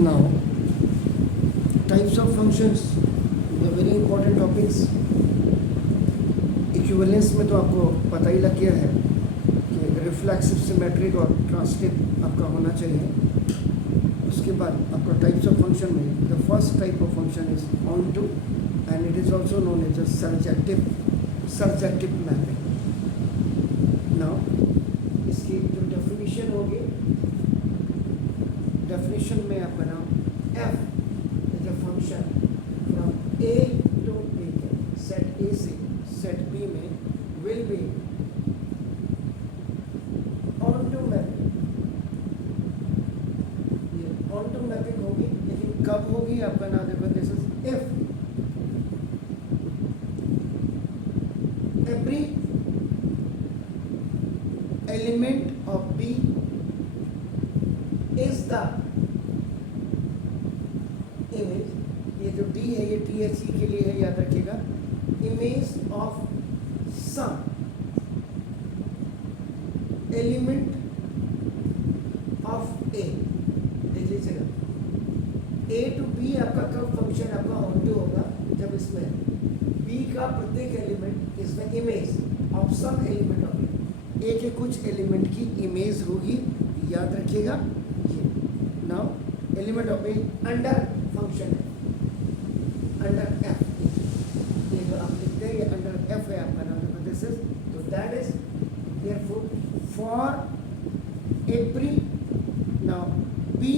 Now, types of functions, the very important topics. Equivalence में तो आपको पता ही लग गया है कि रिफ्लेक्सिव, सिमेट्रिक और ट्रांसटिव आपका होना चाहिए। उसके बाद आपका टाइप्स ऑफ फंक्शन में the first type of function is onto and it is also known as surjective mapping. Now इसकी जो डेफिनेशन होगी, डेफिनेशन में आपका नाम F is a function from A to B, set A से set B में will be onto mapping. ये onto mapping होगी, लेकिन कब होगी आपका नाम देखो, this is if every element of B is the image, ये जो D है ये THE के लिए है, याद रखिएगा, image of some element of A। देख लीजिएगा, A to B आपका कब फंक्शन आपका ऑन टू होगा, जब इसमें B का प्रत्येक एलिमेंट इसमें image of some element of A के कुछ एलिमेंट की इमेज होगी, याद रखिएगा। ये now element of A under function है, अंडर एफ, ये जो आप लिखते हैं ये अंडर एफ है आपका नाम, दिस इज, तो that is therefore for every, now B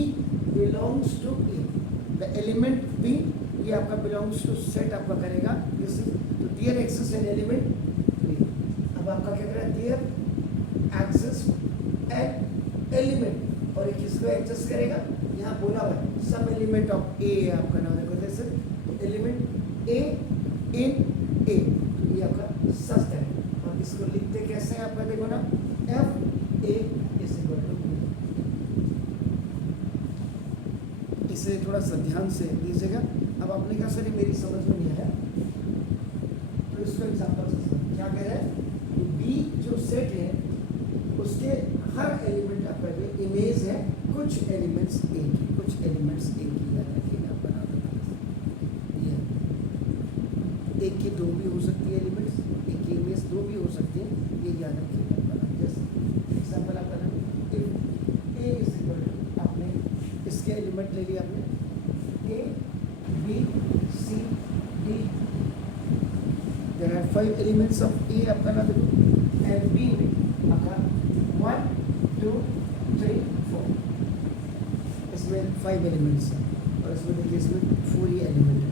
belongs to A, the element B ये आपका बिलोंग्स टू सेट आपका करेगा, दिस इज, तो there exist an element B. अब आपका क्या करेगा, डियर एक्सिस्ट एन एलिमेंट, और ये किसको एडजस्ट करेगा, यहाँ बोला हुआ है सम एलिमेंट ऑफ ए आपका नाम देखो, दिस इज एलिमेंट ए इन ए, तो ये आपका सच है। और इसको लिखते कैसे हैं आपका देखो ना, F A is equal to, इसे थोड़ा सा ध्यान से दीजिएगा। अब आपने कहा सर मेरी समझ में नहीं आया, तो इसको एग्जांपल से क्या कह रहा है कि बी जो सेट है उसके हर एलिमेंट आपका जो इमेज है कुछ एलिमेंट्स ए की, कुछ एलिमेंट्स ए की, याद रखिएगा बना ये एक की दो भी हो सकती है एलिमेंट्स, एक की इमेज दो भी हो सकती है, ये याद रखिएगा। जैसे एग्जांपल आपका if A is equal to, आपने इसके एलिमेंट ले लिया आपने ए B, C, D, there are 5 elements of A आपका ना देखो, and B में आपका 1, 2, 3, 4, इसमें 5 elements हैं, और इसमें देखिए इसमें 4 ही एलिमेंट है,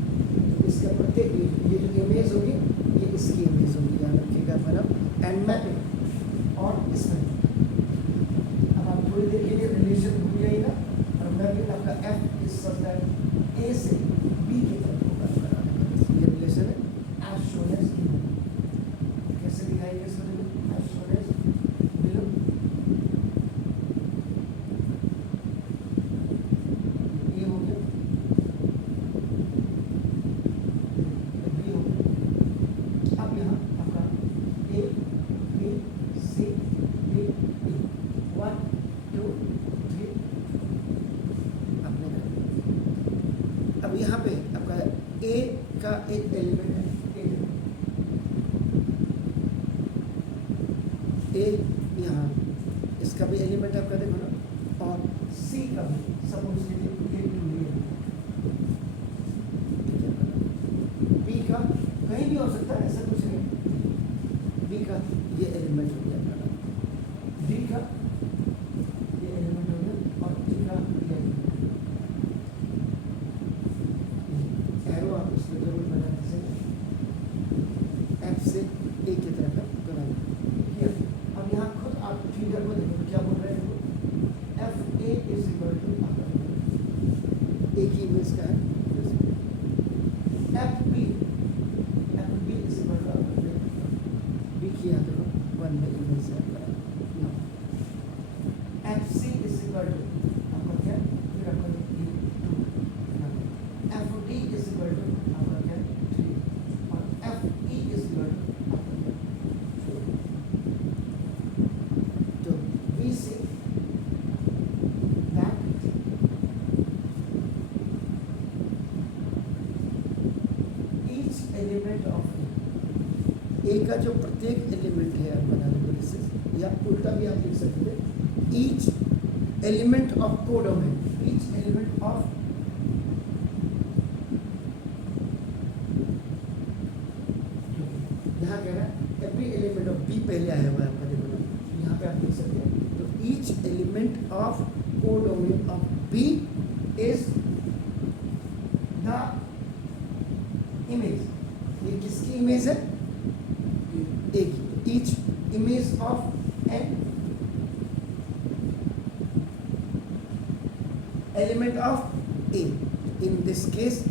तो इसका प्रत्येक ये जो इमेज होगी ये इसकी इमेज होगी, याद रखिएगा मतलब, एंड मैपिंग, और इसमें अब आप थोड़ी देर के लिए रिलेशन भूल जाइएगा, और मैपिंग आपका F is such that A से B की तरफ होगा, ये रिलेशन है as shown as given। कैसे दिखाएंगे इसको, as shown as below। ये हो गया, B हो गया। अब यहाँ आपका A B C D E 1 2 3, अब यहाँ पे आपका A का एक एलिमेंट है, A यहाँ इसका भी एलिमेंट आपका देखो ना, और C का भी सपोज ये B का कहीं भी हो सकता है, ऐसा कुछ नहीं, B का ये एलिमेंट हो गया आपका, D का ये एलिमेंट हो गया, और E का ये एलिमेंट, एरो आप इसमें जरूर बना दीजिए, एफ से ए की तरफ बना दीजिए। अब यहाँ खुद आप फिगर को देखो क्या बोल रहे हैं, F A is equal to, A की इमेज का है, F B is equal to, B की यहाँ देखो 1 में इमेज है, F C is equal to आपका क्या, फिर आपका 2, F D is equal to आपका क्या 3, और F E is equal to आपका क्या 4। तो वी सी दैट ए का जो प्रत्येक एलिमेंट है आप बना लो, या उल्टा भी आप लिख सकते हैं, each element of codomain, each element of यहाँ कह रहा है एवरी एलिमेंट ऑफ बी पहले आया हुआ है आपका, देखो ना यहाँ पे आप लिख सकते हैं, तो each element of codomain of B is the image, ये किसकी इमेज है, ए की, each image of an element of A, in this case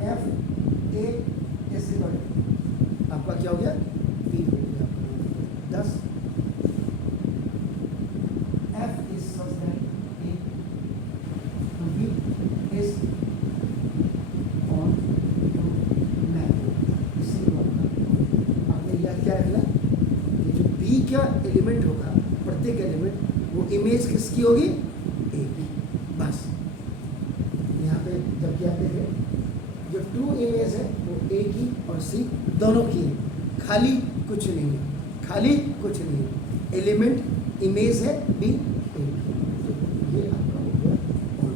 F A is equal to आपका क्या हो गया, बी हो गया 10, F is such that A B is onto map, इसी को आपने याद क्या रखना, कि जो बी का एलिमेंट होगा, प्रत्येक एलिमेंट, वो इमेज किसकी होगी, ए की, बस। यहाँ पे जब क्या कहते हैं, जो टू इमेज है वो ए की और सी दोनों की है, खाली कुछ नहीं है, खाली कुछ नहीं है, एलिमेंट इमेज है बी ए की, तो ये आपका हो गया और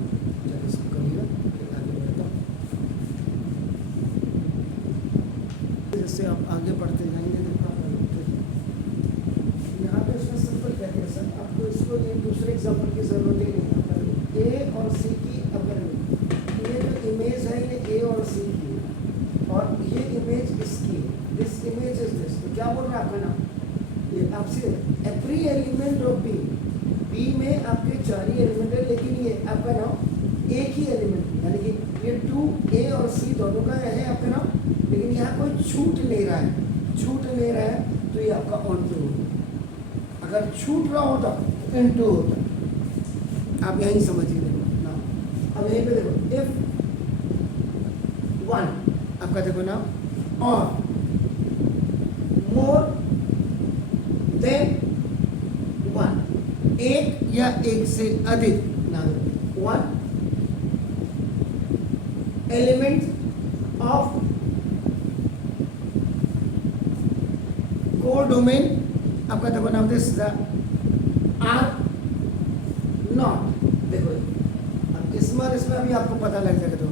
जब इसको करिएगा फिर आगे बढ़ता हूँ। जैसे आप आगे बढ़ते जाएंगे यहाँ पे उसमें सिंपल कहते हैं सर, आपको इसको एक दूसरे एग्जाम्पल की जरूरत ही नहीं है, ए और सी की अगर ये जो इमेज है ये ए और सी की है और ये इमेज इसकी है, दिस इमेज इज दिस, तो क्या बोल रहा है आपका नाम, ये आपसे every element of B, B में आपके 4 ही एलिमेंट है, लेकिन ये आपका नाम एक ही एलिमेंट, यानी कि ये 2 ए और सी दोनों का है आपका नाम, लेकिन यहाँ कोई छूट नहीं रहा है, छूट नहीं रहा है तो ये आपका ऑन टू होगा, अगर छूट रहा होता तो इन टू होता, आप यहीं समझिए ना। अब यहीं पे देखो इफ 1 आपका देखो ना, और मोर देन 1, एक या एक से अधिक ना, 1 एलिमेंट ऑफ कोडोमेन आपका देखो नाम दिस आर नॉट, देखो अब इसमें अभी आपको पता लग जाएगा, तो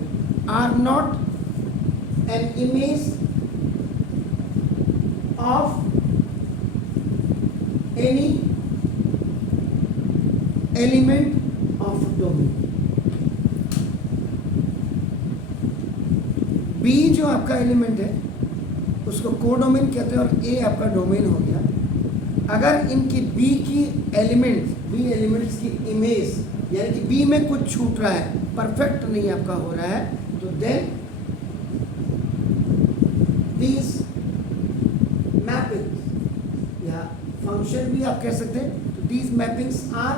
are not an image of any element of domain, B जो आपका एलिमेंट है उसको कोडोमेन कहते हैं और ए आपका डोमेन हो गया। अगर इनकी बी की एलिमेंट्स की इमेज यानी कि बी में कुछ छूट रहा है, परफेक्ट नहीं आपका हो रहा है, तो देन दीज मैपिंग्स या फंक्शन भी आप कह सकते हैं, तो these mappings are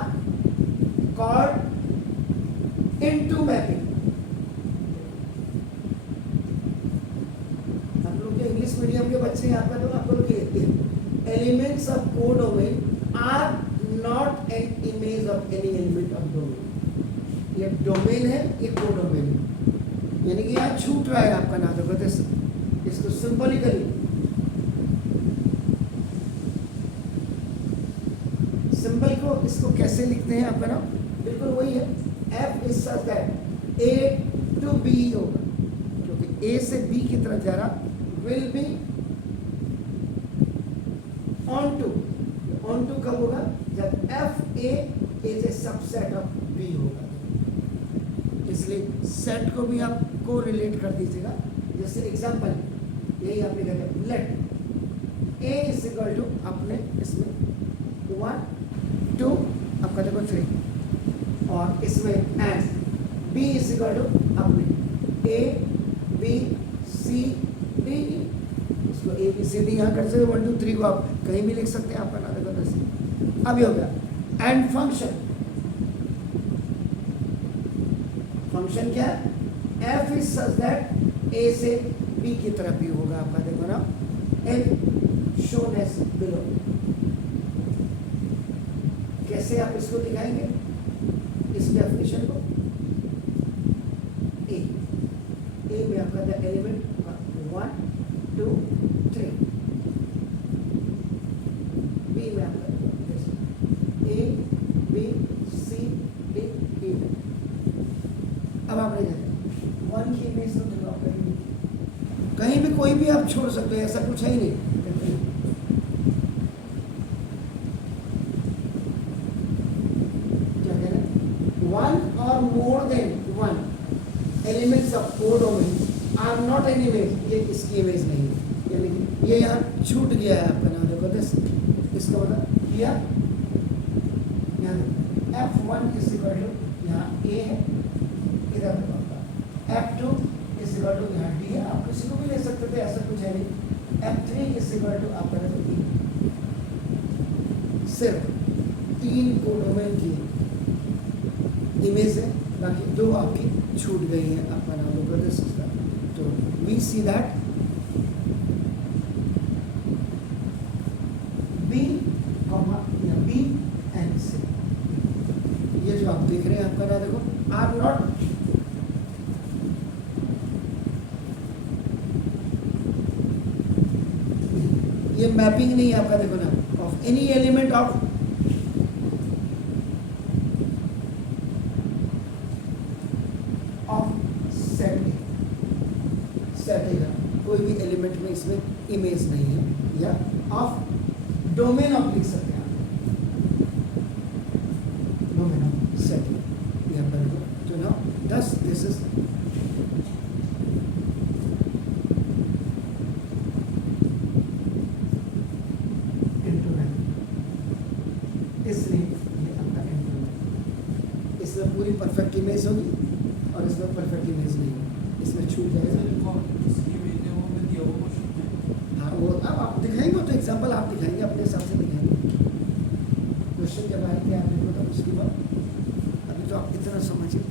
called into mapping. हम लोग के इंग्लिश मीडियम के बच्चे यहाँ पर, तो आपको लोग कहते हैं elements of codomain are not an image of any element of domain, ये डोमेन है, ये कोडोमेन है, यानी कि यहाँ छूट रहा है आपका नाम, तो इसको सिंबॉलिकली सिंबल को इसको कैसे लिखते हैं आपका नाम, बिल्कुल वही है, F is such that A to B होगा, क्योंकि ए से बी की तरफ जा रहा, विल बी ऑन टू कब होगा, जब F A is a subset of B होगा, इसलिए सेट को भी आप को रिलेट कर दीजिएगा। जैसे एग्जांपल यही आपने कहते हैं, let A is equal to अपने इसमें 1 2 आपका देखो 3, और इसमें and B is equal to अपने ए बी सी डी, इसको ए बी सी डी यहाँ कर सकते, 1 2 3 को आप कहीं भी लिख सकते हैं, आपका ना देखो दस। अब ये हो गया एंड फंक्शन, फंक्शन क्या है, एफ इज सच दैट ए से बी की तरफ भी होगा आपका, देखो ना एन शोन एज बिलो। कैसे आप इसको दिखाएंगे इस डेफिनेशन को, अब आपने कहते वन की इमेज तो ड्रॉ करेंगे, कहीं भी कोई भी आप छोड़ सकते हो, ऐसा कुछ है ही नहीं। क्या कह रहे हैं, वन और more than one elements of codomain are not an image, ये इसकी इमेज नहीं है, यानी ये यहाँ छूट गया है आपका नाम, देखो दिस, इसका मतलब किया यहाँ F1 इज इक्वल टू यहाँ A है, इधर F2 इज इक्वल टू यहाँ D है, आप किसी को भी ले सकते थे, ऐसा कुछ है नहीं। F3 इज इक्वल टू आपका देखो D, सिर्फ 3 कोडोमेन की इमेज है, बाकी 2 आपकी छूट गई है, आपका नाम लो दिस इसका। तो वी सी दैट B, या B एंड C, ये जो आप देख रहे हैं आपका ना देखो आर नॉट ये मैपिंग नहीं है आपका, देखो ना of any element of set, कोई भी एलिमेंट में इसमें इमेज नहीं है, या ऑफ डोमेन ऑफ लिख सकते हैं आप, डोमेन ऑफ सेट यहाँ पर। तो नाउ दस दिस इज इसलिए ये आपका इंटरनल, इसमें पूरी परफेक्ट इमेज होगी और इसमें परफेक्ट इमेज नहीं होगी, इसमें छूट जाएगा। हाँ वो अब आप दिखाएंगे, तो एग्जांपल आप दिखाएंगे, अपने हिसाब से दिखाएंगे, क्वेश्चन जब आएंगे आप देखो तो उसके बाद, अभी तो आप इतना समझिए।